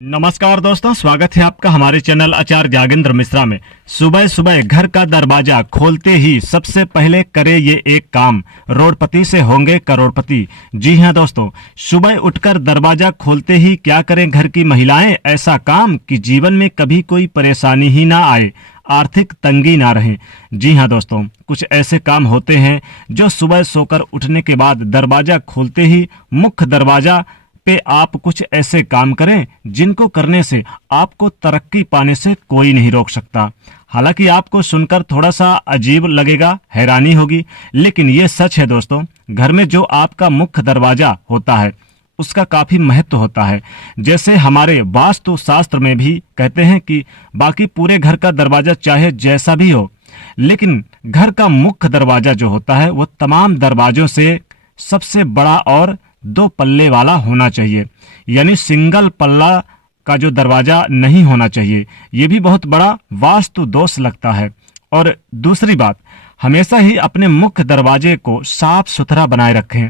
नमस्कार दोस्तों, स्वागत है आपका हमारे चैनल आचार्य जागेंद्र मिश्रा में। सुबह सुबह घर का दरवाजा खोलते ही सबसे पहले करें ये एक काम, रोडपति से होंगे करोड़पति। जी हाँ दोस्तों, सुबह उठकर दरवाजा खोलते ही क्या करें घर की महिलाएं? ऐसा काम कि जीवन में कभी कोई परेशानी ही ना आए, आर्थिक तंगी ना रहे। जी हाँ दोस्तों, कुछ ऐसे काम होते हैं जो सुबह सोकर उठने के बाद दरवाजा खोलते ही मुख्य दरवाजा पे आप कुछ ऐसे काम करें जिनको करने से आपको तरक्की पाने से कोई नहीं रोक सकता। हालांकि आपको सुनकर थोड़ा सा अजीब लगेगा, हैरानी होगी, लेकिन ये सच है दोस्तों। घर में जो आपका मुख्य दरवाजा होता है उसका काफी महत्व होता है। जैसे हमारे वास्तु शास्त्र में भी कहते हैं कि बाकी पूरे घर का दरवाजा चाहे जैसा भी हो, लेकिन घर का मुख्य दरवाजा जो होता है वो तमाम दरवाजों से सबसे बड़ा और 2 पल्ले वाला होना चाहिए। यानी सिंगल पल्ला का जो दरवाजा नहीं होना चाहिए। ये भी बहुत बड़ा वास्तु दोष लगता है। और दूसरी बात, हमेशा ही अपने मुख्य दरवाजे को साफ सुथरा बनाए रखें,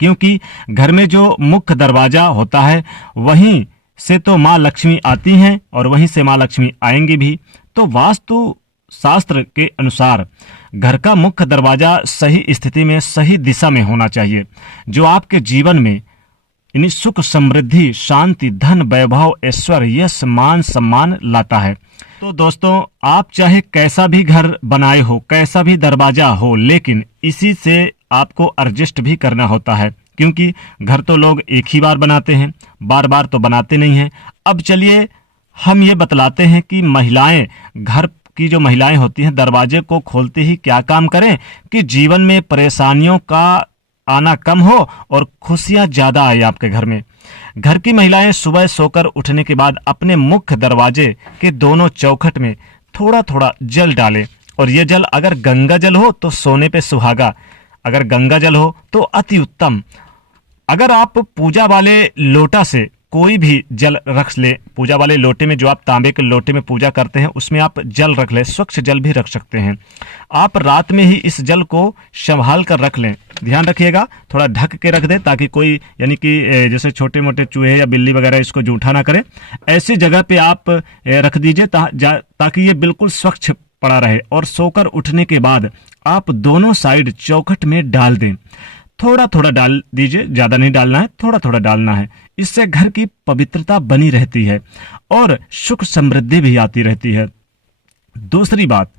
क्योंकि घर में जो मुख्य दरवाजा होता है वहीं से तो माँ लक्ष्मी आती हैं और वहीं से माँ लक्ष्मी आएंगी भी। तो वास्तु शास्त्र के अनुसार घर का मुख्य दरवाजा सही स्थिति में, सही दिशा में होना चाहिए, जो आपके जीवन में यानी सुख, समृद्धि, शांति, धन, वैभव, ऐश्वर्य, यश, मान, सम्मान लाता है। तो दोस्तों, आप चाहे कैसा भी घर बनाए हो, कैसा भी दरवाजा हो, लेकिन इसी से आपको एडजस्ट भी करना होता है, क्योंकि घर तो लोग एक ही बार बनाते हैं, बार बार तो बनाते नहीं हैं। अब चलिए हम ये बतलाते हैं कि महिलाएं, घर की जो महिलाएं होती हैं, दरवाजे को खोलते ही क्या काम करें कि जीवन में परेशानियों का आना कम हो और खुशियां ज्यादा आए आपके घर में। घर की महिलाएं सुबह सोकर उठने के बाद अपने मुख्य दरवाजे के दोनों चौखट में थोड़ा थोड़ा जल डालें। और ये जल अगर गंगा जल हो तो सोने पे सुहागा, अगर गंगा जल हो तो अति उत्तम। अगर आप पूजा वाले लोटा से कोई भी जल रख ले, पूजा वाले लोटे में, जो आप तांबे के लोटे में पूजा करते हैं उसमें आप जल रख लें, स्वच्छ जल भी रख सकते हैं। आप रात में ही इस जल को संभाल कर रख लें। ध्यान रखिएगा, थोड़ा ढक के रख दें ताकि कोई, यानी कि जैसे छोटे मोटे चूहे या बिल्ली वगैरह इसको जूठा ना करे। ऐसी जगह पे आप रख दीजिए ताकि ये बिल्कुल स्वच्छ पड़ा रहे। और सोकर उठने के बाद आप दोनों साइड चौखट में डाल दें। थोड़ा थोड़ा डाल दीजिए, ज्यादा नहीं डालना है, थोड़ा थोड़ा डालना है। इससे घर की पवित्रता बनी रहती है और सुख समृद्धि भी आती रहती है। दूसरी बात,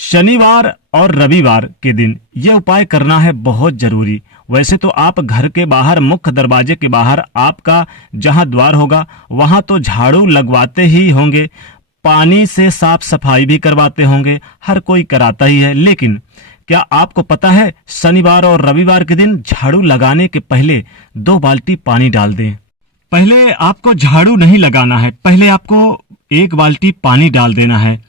शनिवार और रविवार के दिन यह उपाय करना है बहुत जरूरी। वैसे तो आप घर के बाहर, मुख्य दरवाजे के बाहर आपका जहां द्वार होगा वहां तो झाड़ू लगवाते ही होंगे, पानी से साफ सफाई भी करवाते होंगे, हर कोई कराता ही है। लेकिन क्या आपको पता है, शनिवार और रविवार के दिन झाड़ू लगाने के पहले 2 बाल्टी पानी डाल दें। पहले आपको झाड़ू नहीं लगाना है, पहले आपको 1 बाल्टी पानी डाल देना है।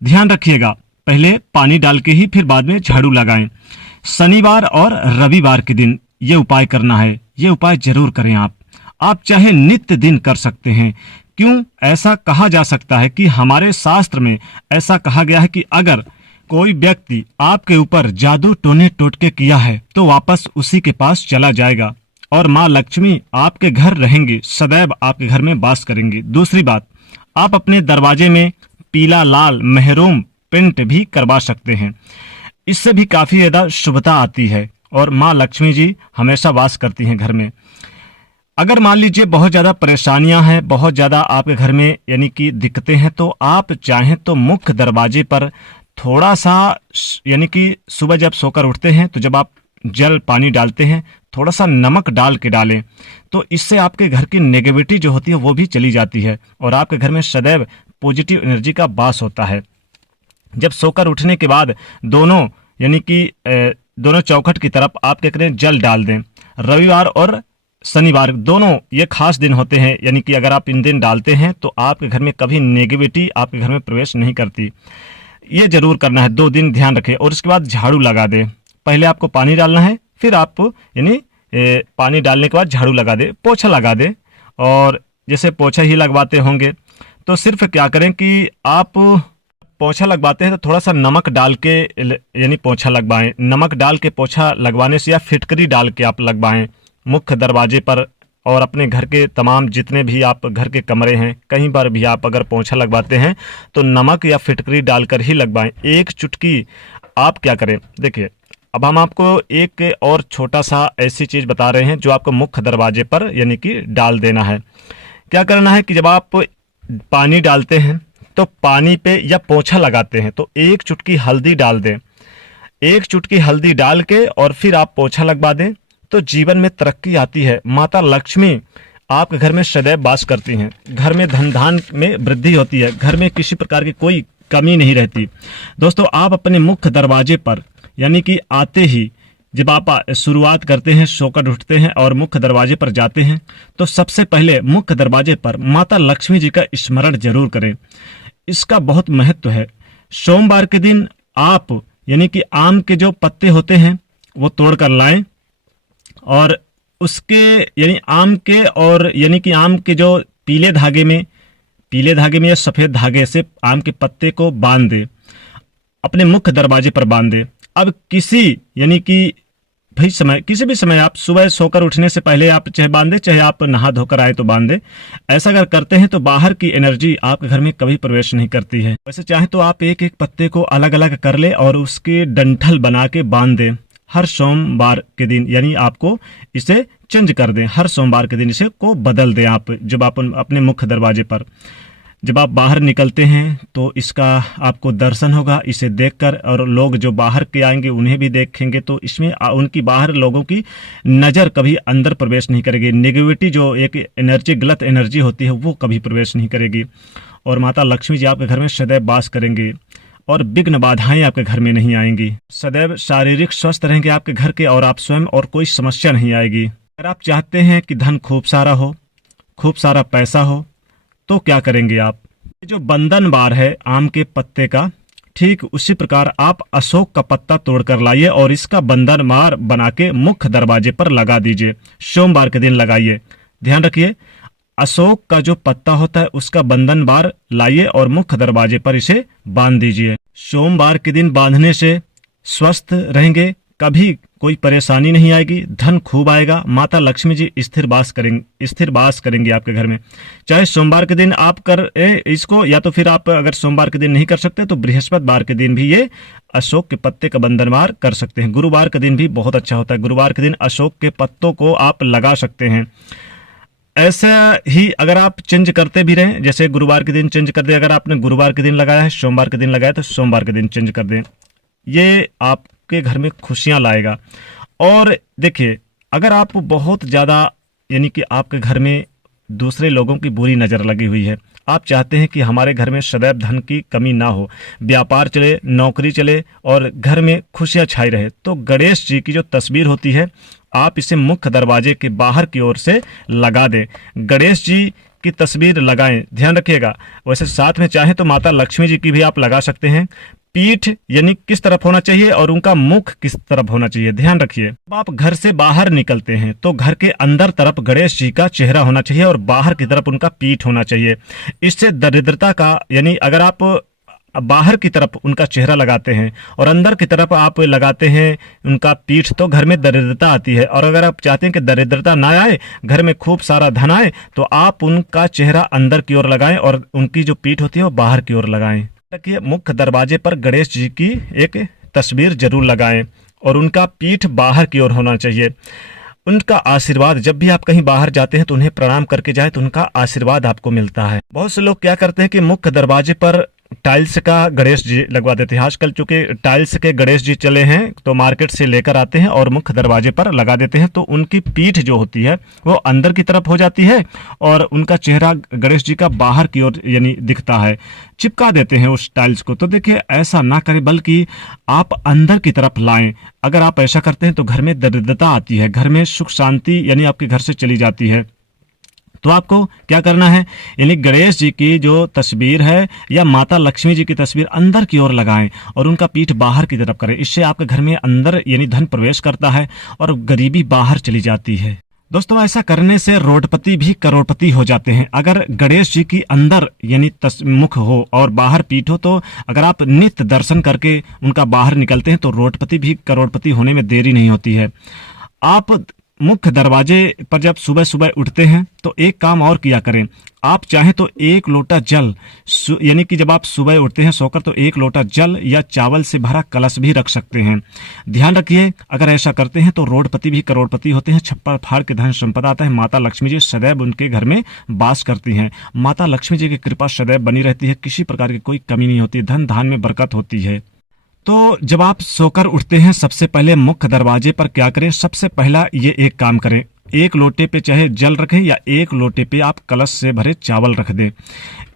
ध्यान रखिएगा, पहले पानी डाल के ही फिर बाद में झाड़ू लगाएं। शनिवार और रविवार के दिन ये उपाय करना है। ये उपाय जरूर करें आप चाहे नित्य दिन कर सकते हैं। क्यों ऐसा कहा जा सकता है कि हमारे शास्त्र में ऐसा कहा गया है कि अगर कोई व्यक्ति आपके ऊपर जादू टोने टोटके किया है तो वापस उसी के पास चला जाएगा और माँ लक्ष्मी आपके घर रहेंगी, सदैव आपके घर में वास करेंगी। दूसरी बात, आप अपने दरवाजे में पीला, लाल, मेहरून पेंट भी करवा सकते हैं। इससे भी काफी ज्यादा शुभता आती है और माँ लक्ष्मी जी हमेशा वास करती हैं घर में। अगर मान लीजिए बहुत ज्यादा परेशानियां हैं, बहुत ज्यादा आपके घर में यानी कि दिक्कतें हैं, तो आप चाहें तो मुख्य दरवाजे पर थोड़ा सा, यानी कि सुबह जब सोकर उठते हैं तो जब आप जल पानी डालते हैं थोड़ा सा नमक डाल के डालें, तो इससे आपके घर की नेगेटिविटी जो होती है वो भी चली जाती है और आपके घर में सदैव पॉजिटिव एनर्जी का वास होता है। जब सोकर उठने के बाद दोनों, यानी कि दोनों चौखट की तरफ आप क्या करें, जल डाल दें। रविवार और शनिवार दोनों ये खास दिन होते हैं, यानी कि अगर आप इन दिन डालते हैं तो आपके घर में कभी नेगेटिविटी आपके घर में प्रवेश नहीं करती। ये जरूर करना है, 2 दिन ध्यान रखें। और इसके बाद झाड़ू लगा दें। पहले आपको पानी डालना है, फिर आप यानी पानी डालने के बाद झाड़ू लगा दे, पोछा लगा दे। और जैसे पोछा ही लगवाते होंगे तो सिर्फ क्या करें कि आप पोछा लगवाते हैं तो थोड़ा सा नमक डाल के यानी पोछा लगवाएं। नमक डाल के पोछा लगवाने से या फिटकरी डाल के आप लगवाएं मुख्य दरवाजे पर और अपने घर के तमाम जितने भी आप घर के कमरे हैं, कहीं पर भी आप अगर पोंछा लगवाते हैं तो नमक या फिटकरी डालकर ही लगवाएं। एक चुटकी आप क्या करें, देखिए अब हम आपको एक और छोटा सा ऐसी चीज़ बता रहे हैं जो आपको मुख्य दरवाजे पर यानी कि डाल देना है। क्या करना है कि जब आप पानी डालते हैं तो पानी पे या पोंछा लगाते हैं तो एक चुटकी हल्दी डाल दें। एक चुटकी हल्दी डाल के और फिर आप पोंछा लगवा दें तो जीवन में तरक्की आती है। माता लक्ष्मी आपके घर में सदैव वास करती हैं। घर में धन धान में वृद्धि होती है। घर में किसी प्रकार की कोई कमी नहीं रहती। दोस्तों, आप अपने मुख्य दरवाजे पर यानी कि आते ही जब आप शुरुआत करते हैं, सोकर उठते हैं और मुख्य दरवाजे पर जाते हैं तो सबसे पहले मुख्य दरवाजे पर माता लक्ष्मी जी का स्मरण जरूर करें। इसका बहुत महत्व है। सोमवार के दिन आप यानी कि आम के जो पत्ते होते हैं वो तोड़कर लाएं और उसके यानी आम के और यानी कि आम के जो पीले धागे में या सफ़ेद धागे से आम के पत्ते को बांध दे, अपने मुख्य दरवाजे पर बांध दे। अब यानी कि किसी भी समय आप सुबह सोकर उठने से पहले आप चाहे बांधे, चाहे आप नहा धोकर आए तो बांधे। ऐसा अगर करते हैं तो बाहर की एनर्जी आपके घर में कभी प्रवेश नहीं करती है। वैसे चाहे तो आप एक एक पत्ते को अलग अलग कर ले और उसके डंठल बना के बांध दें। हर सोमवार के दिन यानी आपको इसे चेंज कर दें। हर सोमवार के दिन इसे को बदल दें। आप जब आप अपने मुख्य दरवाजे पर जब आप बाहर निकलते हैं तो इसका आपको दर्शन होगा। इसे देखकर और लोग जो बाहर के आएंगे उन्हें भी देखेंगे तो इसमें उनकी बाहर लोगों की नज़र कभी अंदर प्रवेश नहीं करेगी। नेगेटिविटी जो एक एनर्जी, गलत एनर्जी होती है, वो कभी प्रवेश नहीं करेगी और माता लक्ष्मी जी आपके घर में सदैव वास करेंगे और विघ्न बाधाएं आपके घर में नहीं आएंगी। सदैव शारीरिक स्वस्थ रहेंगे आपके घर के और आप स्वयं, और कोई समस्या नहीं आएगी। अगर आप चाहते हैं कि धन खूब सारा हो, खूब सारा पैसा हो, तो क्या करेंगे आप, जो बंधन बार है आम के पत्ते का, ठीक उसी प्रकार आप अशोक का पत्ता तोड़कर लाइए और इसका बंधन बार बना के मुख्य दरवाजे पर लगा दीजिए। सोमवार के दिन लगाइए। ध्यान रखिए, अशोक का जो पत्ता होता है उसका बंधन बार लाइए और मुख्य दरवाजे पर इसे बांध दीजिए। सोमवार के दिन बांधने से स्वस्थ रहेंगे, कभी कोई परेशानी नहीं आएगी, धन खूब आएगा। माता लक्ष्मी जी स्थिर वास करेंगे आपके घर में। चाहे सोमवार के दिन आप कर इसको, या तो फिर आप अगर सोमवार के दिन नहीं कर सकते तो बृहस्पतिवार के दिन भी ये अशोक के पत्ते का बंधनवार कर सकते हैं। गुरुवार का दिन भी बहुत अच्छा होता है। गुरुवार के दिन अशोक के पत्तों को आप लगा सकते हैं। ऐसा ही अगर आप चेंज करते भी रहें, जैसे गुरुवार के दिन चेंज कर दें, अगर आपने गुरुवार के दिन लगाया है, सोमवार के दिन लगाया तो सोमवार के दिन चेंज कर दें। ये आपके घर में खुशियां लाएगा। और देखिए, अगर आप बहुत ज़्यादा यानी कि आपके घर में दूसरे लोगों की बुरी नज़र लगी हुई है, आप चाहते हैं कि हमारे घर में सदैव धन की कमी ना हो, व्यापार चले, नौकरी चले और घर में खुशियां छाई रहे, तो गणेश जी की जो तस्वीर होती है आप इसे मुख्य दरवाजे के बाहर की ओर से लगा दें। गणेश जी की तस्वीर लगाएं, ध्यान रखिएगा। वैसे साथ में चाहें तो माता लक्ष्मी जी की भी आप लगा सकते हैं। पीठ यानी किस तरफ होना चाहिए और उनका मुख किस तरफ होना चाहिए, ध्यान रखिए। जब आप घर से बाहर निकलते हैं तो घर के अंदर तरफ गणेश जी का चेहरा होना चाहिए और बाहर की तरफ उनका पीठ होना चाहिए। इससे दरिद्रता का यानी अगर आप बाहर की तरफ उनका चेहरा लगाते हैं और अंदर की तरफ आप लगाते हैं उनका पीठ, तो घर में दरिद्रता आती है। और अगर आप चाहते हैं कि दरिद्रता ना आए, घर में खूब सारा धन आए, तो आप उनका चेहरा अंदर की ओर लगाएं और उनकी जो पीठ होती है वो बाहर की ओर लगाएं। देखिए, मुख्य दरवाजे पर गणेश जी की एक तस्वीर जरूर लगाएं और उनका पीठ बाहर की ओर होना चाहिए। उनका आशीर्वाद, जब भी आप कहीं बाहर जाते हैं तो उन्हें प्रणाम करके जाए तो उनका आशीर्वाद आपको मिलता है। बहुत से लोग क्या करते हैं कि मुख्य दरवाजे पर टाइल्स का गणेश जी लगवा देते हैं। आजकल चूंकि टाइल्स के गणेश जी चले हैं तो मार्केट से लेकर आते हैं और मुख्य दरवाजे पर लगा देते हैं, तो उनकी पीठ जो होती है वो अंदर की तरफ हो जाती है और उनका चेहरा गणेश जी का बाहर की ओर यानी दिखता है। चिपका देते हैं उस टाइल्स को। तो देखिए, ऐसा ना करें, बल्कि आप अंदर की तरफ लाएं। अगर आप ऐसा करते हैं तो घर में दरिद्रता आती है, घर में सुख शांति यानी आपके घर से चली जाती है। तो आपको क्या करना है, यानी गणेश जी की जो तस्वीर है या माता लक्ष्मी जी की तस्वीर अंदर की ओर लगाएं और उनका पीठ बाहर की तरफ करें। इससे आपके घर में अंदर यानी धन प्रवेश करता है और गरीबी बाहर चली जाती है। दोस्तों, ऐसा करने से रोडपति भी करोड़पति हो जाते हैं। अगर गणेश जी की अंदर यानी मुख हो और बाहर पीठ हो, तो अगर आप नित्य दर्शन करके उनका बाहर निकलते हैं तो रोडपति भी करोड़पति होने में देरी नहीं होती है। आप मुख्य दरवाजे पर जब सुबह सुबह उठते हैं तो एक काम और किया करें। आप चाहें तो एक लोटा जल, यानी कि जब आप सुबह उठते हैं सोकर, तो एक लोटा जल या चावल से भरा कलश भी रख सकते हैं। ध्यान रखिए, अगर ऐसा करते हैं तो रोडपति भी करोड़पति होते हैं। छप्पर फाड़ के धन संपदा आता है। माता लक्ष्मी जी सदैव उनके घर में वास करती हैं। माता लक्ष्मी जी की कृपा सदैव बनी रहती है। किसी प्रकार की कोई कमी नहीं होती। धन धान में बरकत होती है। तो जब आप सोकर उठते हैं सबसे पहले मुख्य दरवाजे पर क्या करें, सबसे पहला ये एक काम करें। एक लोटे पे चाहे जल रखें या एक लोटे पे आप कलश से भरे चावल रख दें।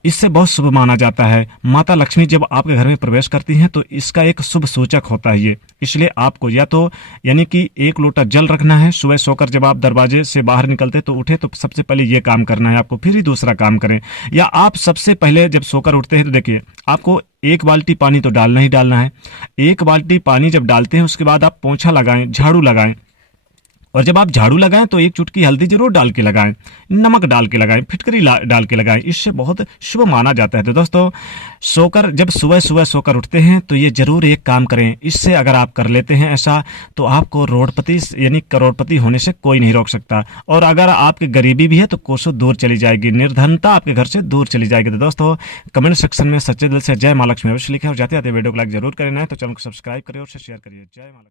इससे बहुत शुभ माना जाता है। माता लक्ष्मी जब आपके घर में प्रवेश करती हैं तो इसका एक शुभ सूचक होता है ये। इसलिए आपको या तो यानी कि एक लोटा जल रखना है। सुबह सोकर जब आप दरवाजे से बाहर निकलते तो उठे तो सबसे पहले ये काम करना है आपको, फिर ही दूसरा काम करें। या आप सबसे पहले जब सोकर उठते हैं तो देखिए, आपको एक बाल्टी पानी तो डालना ही डालना है। एक बाल्टी पानी जब डालते हैं उसके बाद आप पोंछा लगाएं, झाड़ू लगाएं। और जब आप झाड़ू लगाएं तो एक चुटकी हल्दी जरूर डाल के लगाएं, नमक डाल के लगाएं, फिटकरी डाल के लगाएं। इससे बहुत शुभ माना जाता है। तो दोस्तों, सोकर जब सुबह सुबह सोकर उठते हैं तो ये जरूर एक काम करें। इससे अगर आप कर लेते हैं ऐसा तो आपको रोडपति यानी करोड़पति होने से कोई नहीं रोक सकता। और अगर आपकी गरीबी भी है तो कोसों दूर चली जाएगी, निर्धनता आपके घर से दूर चली जाएगी। तो दोस्तों, कमेंट सेक्शन में सच्चे दिल से जय माँ लक्ष्मी अवश्य लिखें और जाते जाते वीडियो को लाइक जरूर करें। तो चैनल को सब्सक्राइब करें और शेयर करिए। जय माँ लक्ष्मी।